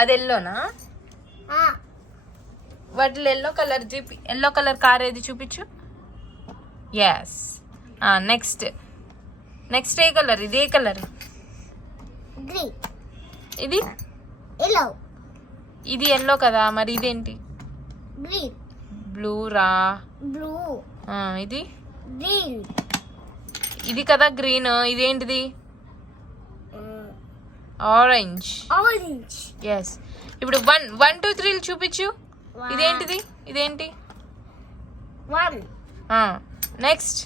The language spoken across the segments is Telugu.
అది ఎల్లోనా? వాటిలో ఎల్లో కలర్ కార్ ఏది చూపించు. ఎస్. నెక్స్ట్ ఏ కలర్? ఇది ఏ కలర్? ఇది ఇది ఎల్లో కదా, మరి ఇదేంటి? బ్లూ రా. ఇది ఇది కదా గ్రీన్. ఇదేంటిది? ఆరెంజ్. ఎస్. ఇప్పుడు 1 2 3 చూపించు. ఇదేంటిది? ఇదేంటి? నెక్స్ట్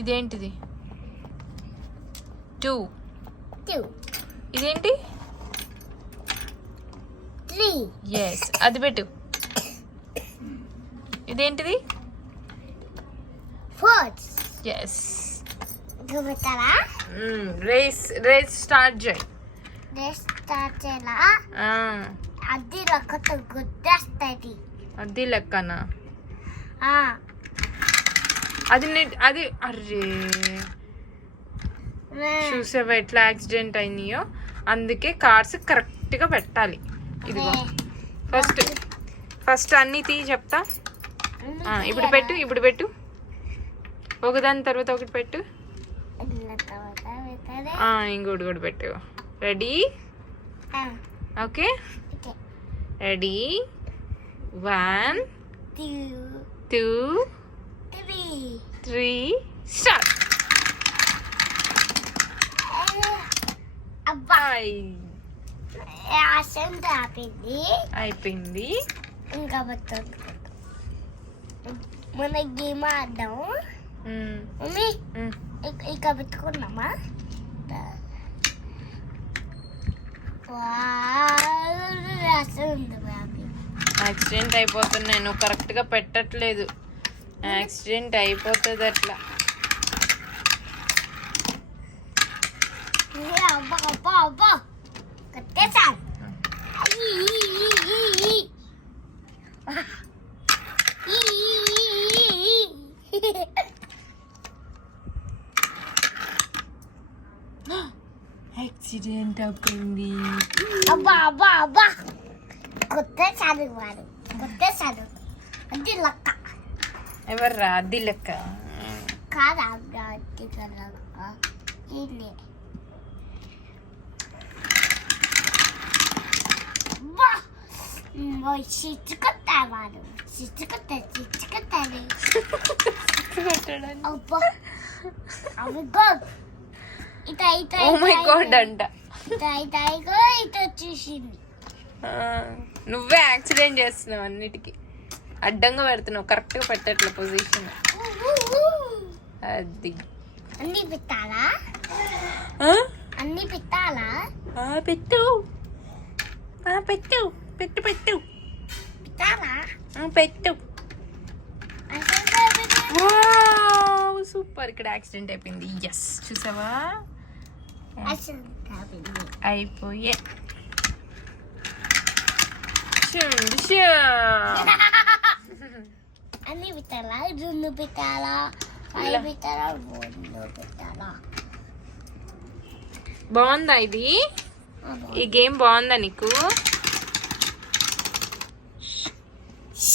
ఇదేంటిది? 2. ఇదేంటి? 3. ఎస్. అది పెట్టు. ఇదేంటిది? 4. ఎస్. గుబతరా రేస్ స్టార్ట్ చేయి. అది లెక్కతో గుర్తొస్తుంది. అది లెక్కనా? అది అర్రే చూసావా ఎట్లా యాక్సిడెంట్ అయినాయో. అందుకే కార్స్ కరెక్ట్ గా పెట్టాలి. ఇదిగో ఫస్ట్ అన్ని తీ చెప్తా. ఇప్పుడు పెట్టు. ఒకదాని తర్వాత ఒకటి పెట్టు. ఇంకోటి కూడా పెట్టు. రెడీ? ఓకే. రెడీ? 1 2 3 స్టార్ట్. అయిపోయింది. ఇంకా మన గేమ్ ఆడదాం. ఇక పెట్టుకున్నామా? యాక్సిడెంట్ అయిపోతున్నాయి. నువ్వు కరెక్ట్ గా పెట్టట్లేదు. యాక్సిడెంట్ అయిపోతుంది అట్లా. అబ్బా కట్టేసా. యాక్సిడెంట్ అయిపోయింది. అబ్బా కొట్టేసాడు వాడు. అది లెక్క. ఎవర్రా అది లెక్క? కాదా చిచ్చుకొట్టాడు. అబ్బా ఓ మై గాడ్ అంట. ఇటు వచ్చేసింది. నువ్వే యాక్సిడెంట్ చేస్తున్నావు. అన్నిటికీ అడ్డంగా పెడుతున్నావు. కరెక్ట్ గా పెట్టట్లే పొజిషన్. అది అన్ని పెట్టాలా? పెట్టు. పెట్టు. సూపర్. ఇక్కడ యాక్సిడెంట్ అయిపోయింది. ఎస్. చూసావా? అయిపోయే. అన్ని పెట్టాలా? 2 పెట్టాలా? 5 పెట్టాలా? 1 పెట్టాలా? బాగుందా ఇది? ఈ గేమ్ బాగుందా నీకు?